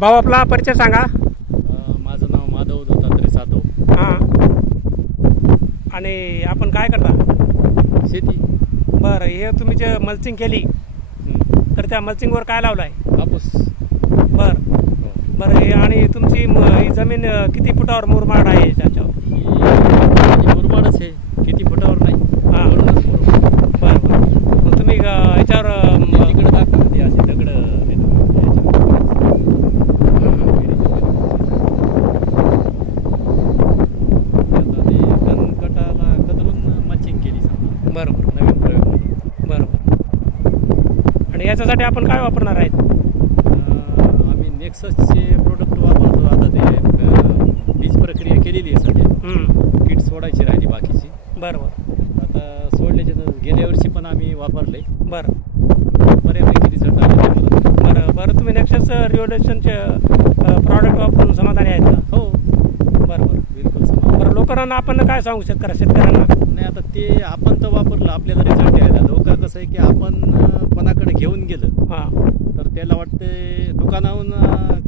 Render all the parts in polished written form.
भाऊ आपला परिचय सांगा. माझं नाव माधव दत्तात्रय सातव. हां. आणि आपण काय करता? शेती. बरं, हे तुम्ही जे मल्चिंग केली तर त्या मल्चिंगवर काय लावलं आहे? कापूस. बरं बरं. हे आणि तुमची ही जमीन किती फुटावर मुरमाड आहे त्याच्यावर? मुरमाडच आहे, किती फुटावर नाही. हां. बरं बरं. मग तुम्ही याच्यावर तिकडे दाखवा ते असे दगड कटाला कदरून मल्चिंग केली. बरोबर. नवीन प्रयोग. बरोबर. आणि याच्यासाठी आपण काय वापरणार आहेत? आम्ही नेक्ससचे प्रोडक्ट वापरतो. आता ते बीज प्रक्रिया केलेली आहे सध्या. किट सोडायची राहिली बाकीची. बरोबर. आता सोडल्याच्या गेल्या वर्षी पण आम्ही वापरले. बरं. बऱ्यापैकी रिझल्ट आले. बरं बरं. तुम्ही नेक्सस रिव्होल्यूशनचे प्रॉडक्ट वापरून समाधानी आहेत का? हो. बरोबर. बिलकुल समाधान. बरं, लोकांना आपण काय सांगू शेतकऱ्यांना? नाही, आता ते आपण तर वापरलं, आपल्याला रिझल्ट यायला. धोका कसं आहे की आपण कोणाकडे घेऊन गेलं हां तर त्याला वाटते दुकानाहून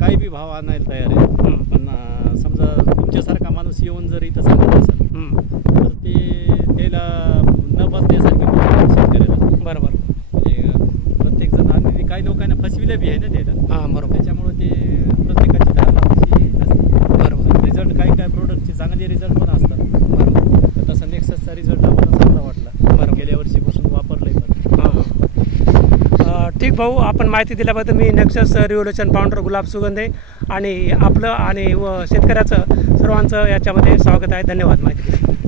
काही बी भाव आणायला तयार आहे. पण समजा तुमच्यासारखा माणूस येऊन जर इथं सांगत असेल तर ते त्याला न बसण्यासारखी गोष्ट आहे शेतकऱ्याला. बरोबर. म्हणजे प्रत्येकजण आम्ही काही लोकांना फसविलं बी आहे ना त्याला. हां बरोबर. त्याच्यामुळं ते प्रत्येकाची धारणा तशी नसते. बरोबर. रिझल्ट काही प्रोडक्टचे चांगले रिझल्ट पण असतात. बरोबर. तर तसा नेक्ससचा रिझल्ट आम्हाला चांगला वाटला. बरोबर. गेल्या वर्षीपासून वापरलंय पण. हां. ठीक भाऊ, आपण माहिती दिल्याबद्दल मी नेक्सस रिव्होल्यूशन फाउंडर गुलाब सुगंधे आणि आपलं आणि व शेतकऱ्याचं सर्वांचं याच्यामध्ये स्वागत आहे. धन्यवाद माहिती दिल्याबद्दल.